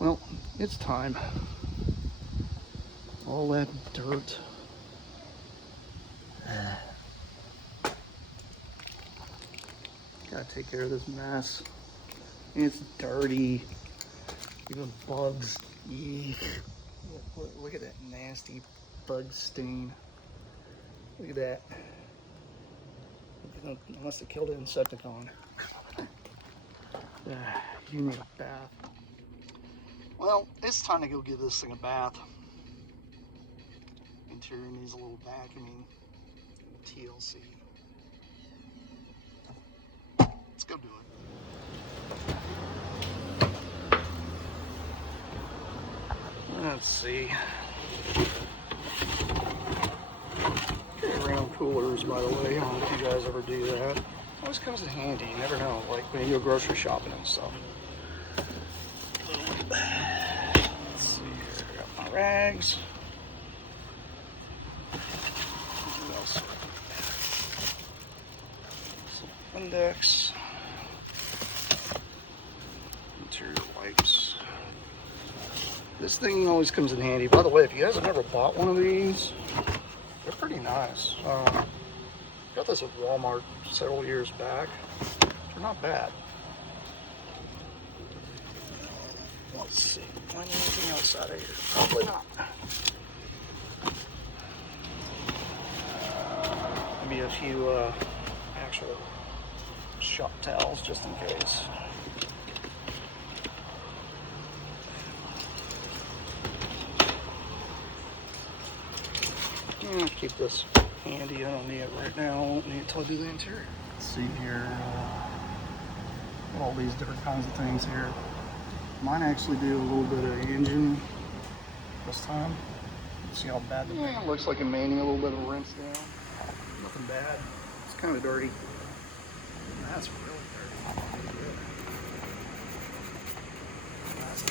Well, it's time. All that dirt. Gotta take care of this mess. It's dirty. Even bugs. Eek. Look at that nasty bug stain. Look at that. I must have killed an Insecticon. You need a bath. Well, it's time to go give this thing a bath. Interior needs a little vacuuming. TLC. Let's go do it. Let's see. Around coolers, by the way. I don't know if you guys ever do that. Always comes in handy. You never know. Like when you go grocery shopping and stuff. Let's see here. I got my rags. What else? Some Index. Interior wipes. This thing always comes in handy. By the way, if you guys have never bought one of these, they're pretty nice. Got this at Walmart several years back. They're not bad. Let's see. Find anything else out of here? Probably not. Maybe a few actual shop towels just in case. Keep this handy. I don't need it right now. I won't need it till I do the interior. Let's see here. All these different kinds of things here. Mine actually do a little bit of engine this time. Let's see how bad the it looks like it may need a little bit of a rinse down. Nothing bad. It's kind of dirty. That's really dirty. That's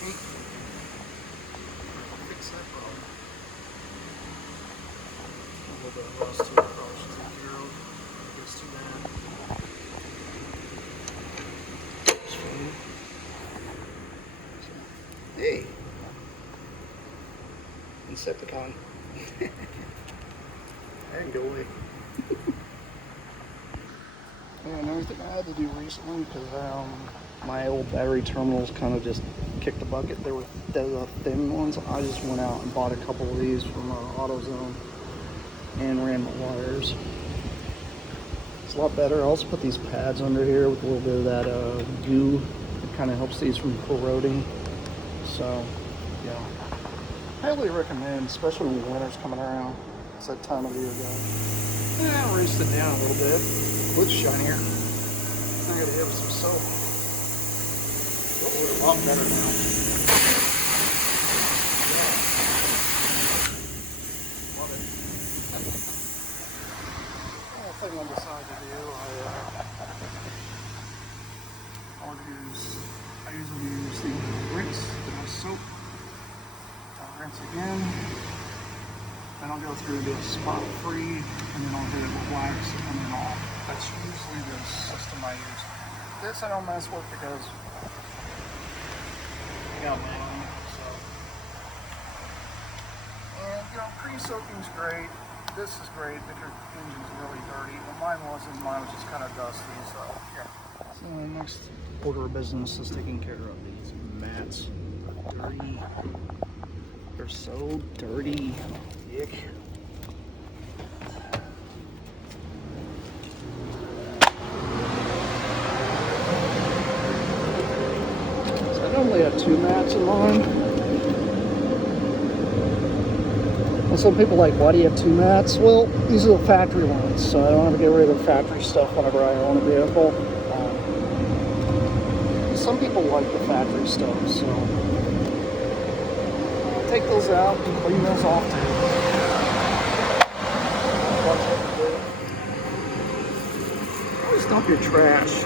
pink. Fix that problem. A little bit of rust too, probably should take care of. It's too bad. Hey! Insecticon. I didn't go away. Yeah, another thing I had to do recently, because my old battery terminals kind of just kicked the bucket. They were the thin ones. I just went out and bought a couple of these from AutoZone and ran my wires. It's a lot better. I also put these pads under here with a little bit of that goo. It kind of helps these from corroding. So, yeah. Highly recommend, especially when winter's coming around. It's that time of year, guys. Yeah, rinsed it down a little bit. Looks shinier. I gotta hit with some soap. It'll look a lot better now. Yeah. Love it. One thing I decided to do, I usually use the rinse, the soap. I'll rinse again. Then I'll go through this spot free, and then I'll hit it with wax and then off. That's usually the system I use. This I don't mess with because I got one on it, so. And you know, pre-soaking's great. This is great if your engine's really dirty, but mine wasn't. Mine was just kind of dusty, so yeah. So the next order of business is taking care of these mats. Dirty. They're so dirty. Yuck. So I normally have 2 mats in mine. And some people are like, why do you have 2 mats? Well, these are the factory ones, so I don't have to get rid of the factory stuff whenever I own a vehicle. Some people like the factory stuff, so I'll take those out and clean those off too. Always dump your trash.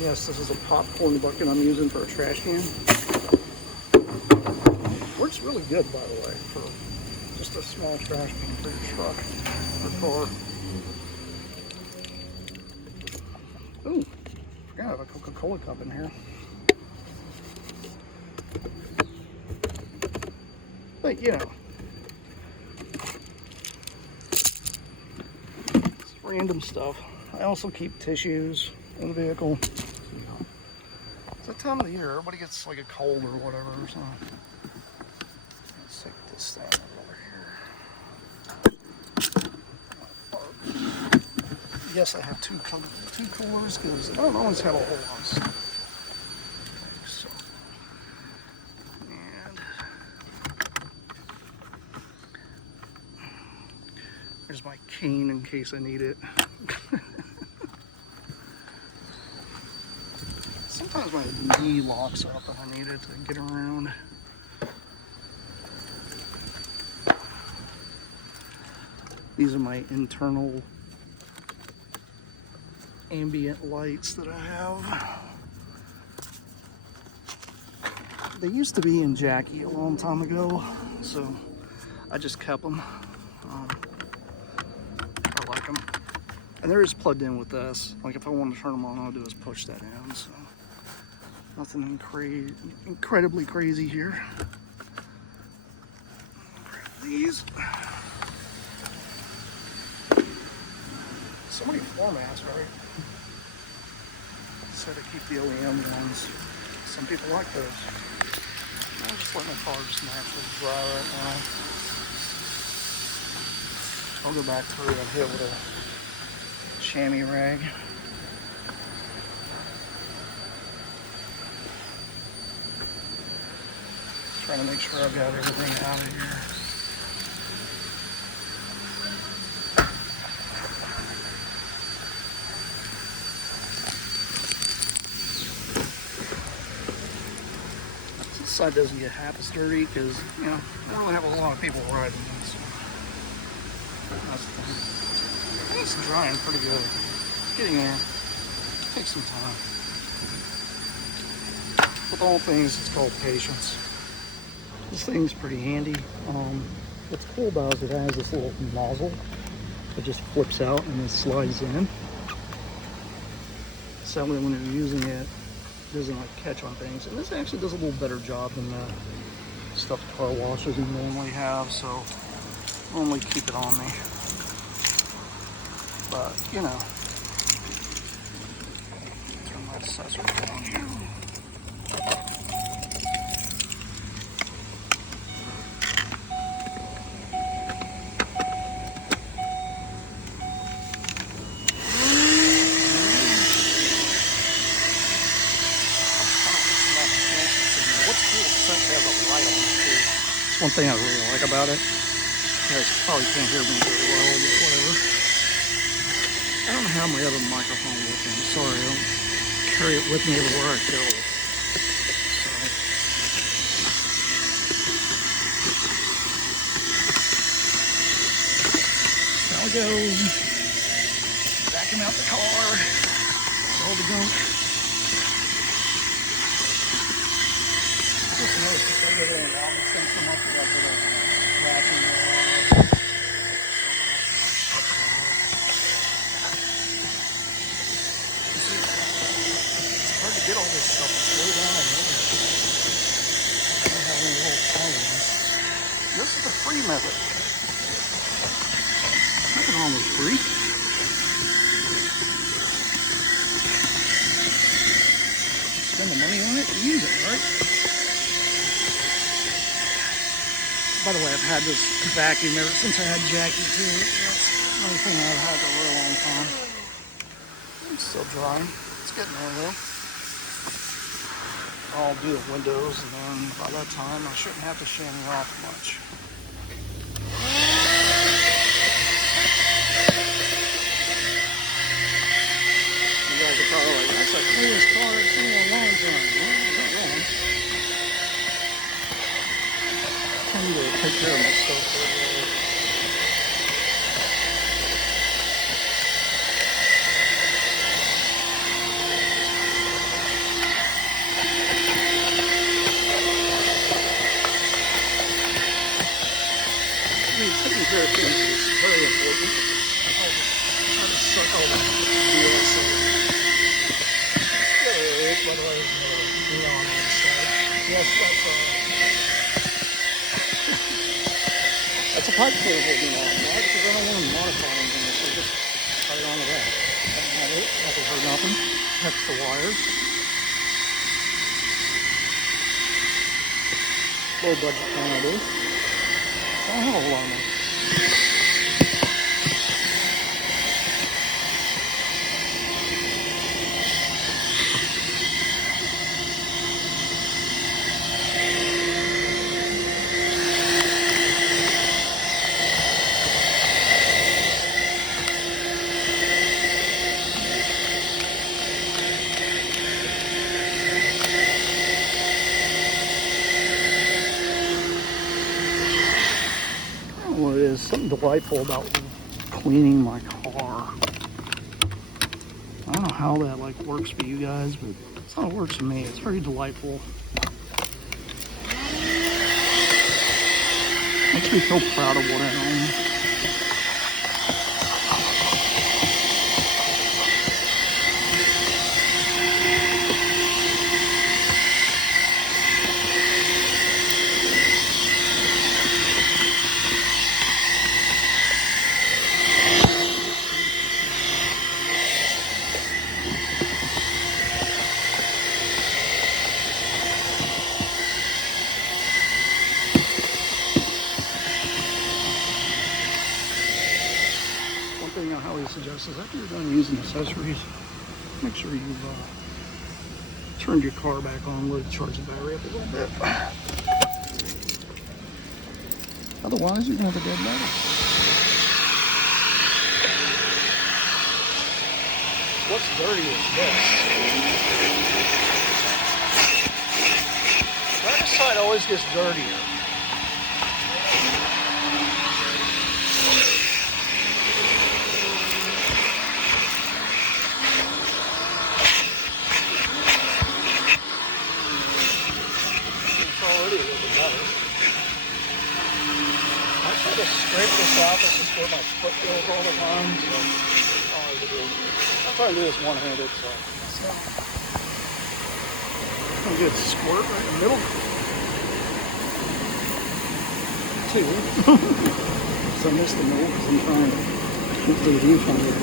Yes, this is a popcorn bucket I'm using for a trash can. Works really good, by the way, for just a small trash can for your truck or car. Ooh, forgot I have a Coca-Cola cup in here. But, you know, it's random stuff. I also keep tissues in the vehicle. It's that time of the year, everybody gets like a cold or whatever or something. Let's take this thing over here. Yes, I have two coolers because I don't always have a whole lot of stuff. So, and there's my cane in case I need it. Sometimes my knee locks up and I need it to get around. These are my internal ambient lights that I have. They used to be in Jackie a long time ago, so I just kept them. I like them. And they're just plugged in with this. Like if I want to turn them on, all I do is push that in. So nothing incredibly crazy here. Grab these. So many formats, right? So to keep the OEM ones. Some people like those. I'm just letting the car just naturally dry right now. I'll go back through and hit with a chamois rag. Trying to make sure I've got everything out of here. This side doesn't get half as dirty because, you know, I don't really have a lot of people riding this. That's the thing. It's drying pretty good. Getting there. Takes some time. With all things, it's called patience. This thing's pretty handy. What's cool about it is it has this little nozzle that just flips out and then slides in. So when you're using it, it doesn't like catch on things. And this actually does a little better job than the stuff car washers you normally have. So I normally keep it on me. But you know, turn my accessories on here. One thing I really like about it, you guys probably can't hear me very well, but whatever. I don't have my other microphone with me. I'm sorry, I don't carry it with me everywhere I go. So, now we go. Vacuum out the car. All the gunk. Just noticed if I get in and out, it's going to come up with a scratching. It's hard to get all this stuff way down in there. I don't have any little tires. This is the free method. Nothing wrong with free. Spend the money on it and use it, right? By the way, I've had this vacuum ever since I had Jackie too. That's another thing I've had for a really long time. It's still drying. It's getting there though. I'll do the windows and then by that time I shouldn't have to chamois off much. You guys are probably like, that's like the cleanest car I've seen in a long time. Well, not wrong. I need to take care of my stuff for a while. that's a pipe cable holding on. Why? Because I don't want to modify anything, so just tie it onto that. That's not it. That will hurt nothing. That's the wires. Low budget kind of do. I don't have a lot of money. What it is, something delightful about cleaning my car. I don't know how that like works for you guys, but that's how it works for me. It's very delightful. Makes me feel proud of what I own. Thing I highly suggest is after you're done using accessories, make sure you've turned your car back on where to charge the battery up a little bit. Otherwise, you're going to have a dead battery. What's dirty is this. Right side always gets dirtier. Already a little bit better. I try to scrape this off. This is where my foot goes all the time. So I'm trying to do this one-handed. So a good squirt right in the middle. Two. So I missed the middle because I'm trying to keep the viewfinder.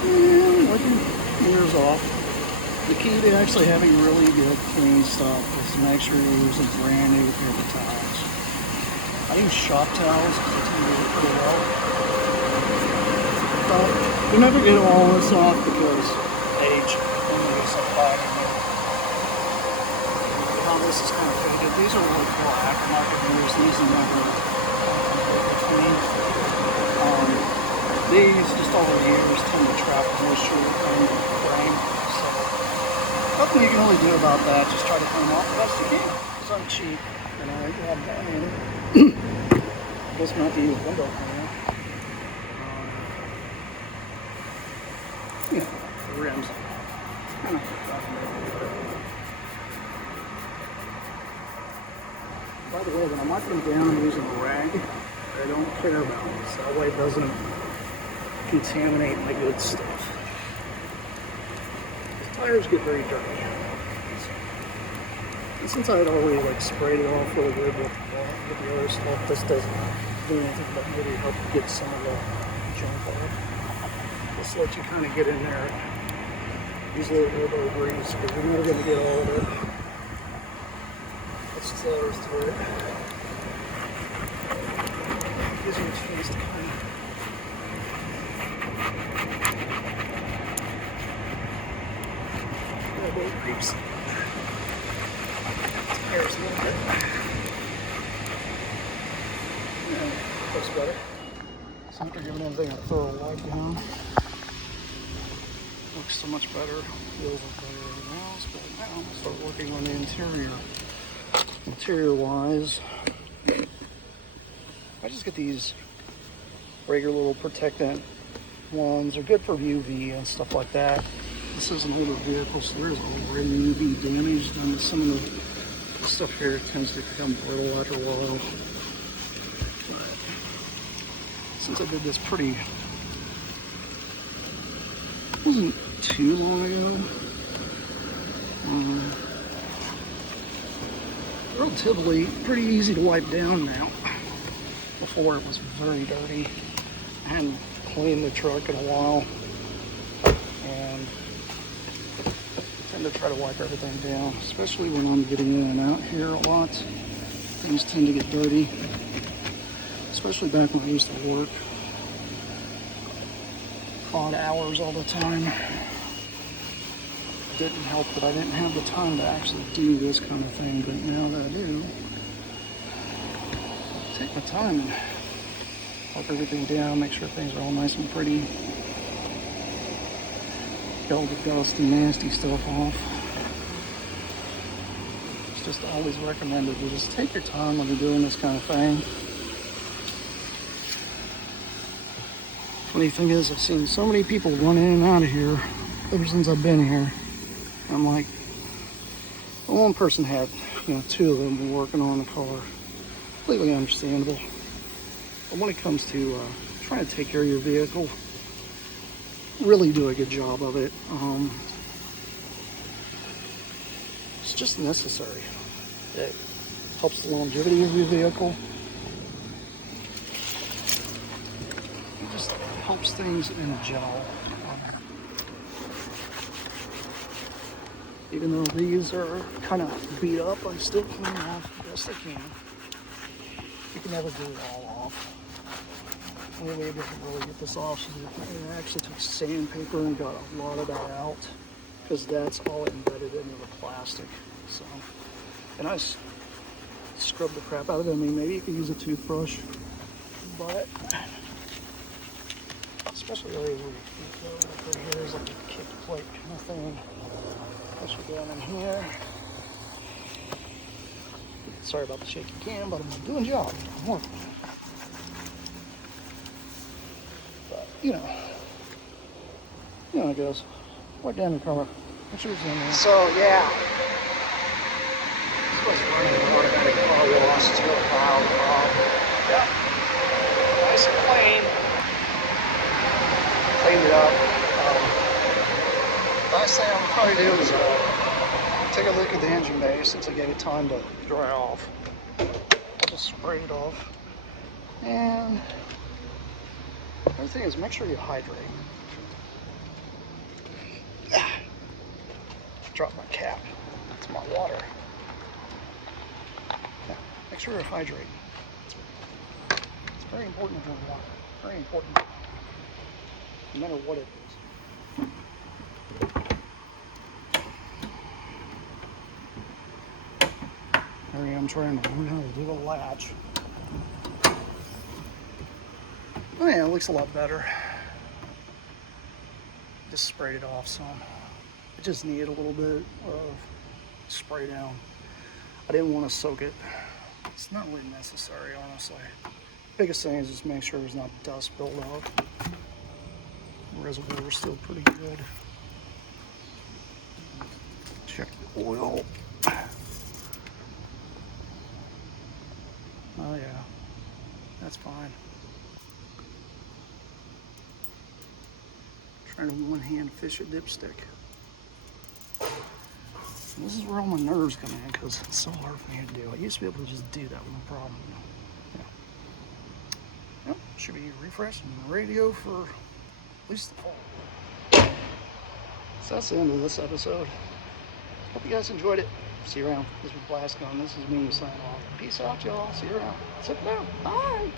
And wiping mirrors off. The key to actually having really good clean stuff is to make sure you're using brand new paper towels. I use shop towels because they tend to work pretty well. But you never get all this off because age only gets like 5 in there. How this is kind of faded. These are really black. I'm not going to use these in my clean. These just over the years tend to trap moisture in the frame. Nothing you can really do about that. Just try to clean them off the best you can. Because I'm cheap, and I have money in it. Just not to use window cleaner. You know, the rims. Kind of. By the way, when I'm wiping them down, I'm using a rag. I don't care about this. That way it doesn't contaminate my good stuff. Tires get very dirty. And since I had already like sprayed it off really good with the other stuff, this doesn't do anything but maybe help get some of the junk off. Just let you kind of get in there. Use a little bit of grease because you're never going to get all of it. Let's close to it. Gives you a chance to kind of creeps. Airs a little bit. Yeah, looks better. So after giving everything a thorough wipe down, looks so much better. Feels like everything else. But now I'm gonna start working on the interior. Interior wise, I just get these regular little protectant ones. They're good for UV and stuff like that. This is an older vehicle, so there's already UV damage done. Some of the stuff here tends to become brittle after a while. But since I did this wasn't too long ago, relatively pretty easy to wipe down now. Before it was very dirty. I hadn't cleaned the truck in a while, and I tend to try to wipe everything down, especially when I'm getting in and out here a lot. Things tend to get dirty, especially back when I used to work odd hours all the time. It didn't help that I didn't have the time to actually do this kind of thing, but now that I do, take my time and wipe everything down, make sure things are all nice and pretty. Get all the dust and nasty stuff off. It's just always recommended to just take your time when you're doing this kind of thing. Funny thing is, I've seen so many people run in and out of here ever since I've been here. I'm like, well, one person had, two of them were working on the car. Completely understandable. But when it comes to trying to take care of your vehicle, really do a good job of it. It's just necessary. It helps the longevity of your vehicle. It just helps things in general. Even though these are kind of beat up, I still clean them off the best I can. You can never do it all off. The only way to really get this off is I actually took sandpaper and got a lot of that out, because that's all embedded into the plastic. So, and I scrubbed the crap out of it. I mean, maybe you could use a toothbrush, but especially areas where your feet go, like right here is like a kick plate kind of thing. Especially down in here. Sorry about the shaky cam, but I'm doing a job. I'm working. But, how it goes. Wipe down your car. Make sure it's in there. So, yeah. This was running an automatic car wash to a cloud. Yeah. Nice and clean. Cleaned it up. Last thing I'm probably do is take a look at the engine bay since I gave it time to dry off. I'll just spray it off. And the other thing is make sure you hydrate. Drop my cap. That's my water. Yeah, make sure you hydrate. It's very important to drink water. Very important. No matter what it is. Here I am trying to learn how to do a latch. Oh yeah, it looks a lot better. Just sprayed it off some. It just needed a little bit of spray down. I didn't want to soak it. It's not really necessary, honestly. Biggest thing is just make sure there's not dust buildup. The reservoir is still pretty good. Check the oil. Oh yeah, that's fine. Trying to one-hand fish a dipstick. And this is where all my nerves come in, because it's so hard for me to do. I used to be able to just do that with no problem. Yeah. Well, should be refreshed and ready to go for at least the fall. So that's the end of this episode. Hope you guys enjoyed it. See you around. This was Plasticon. This is me signing off. Peace out, y'all. See you around. Sit down. Bye.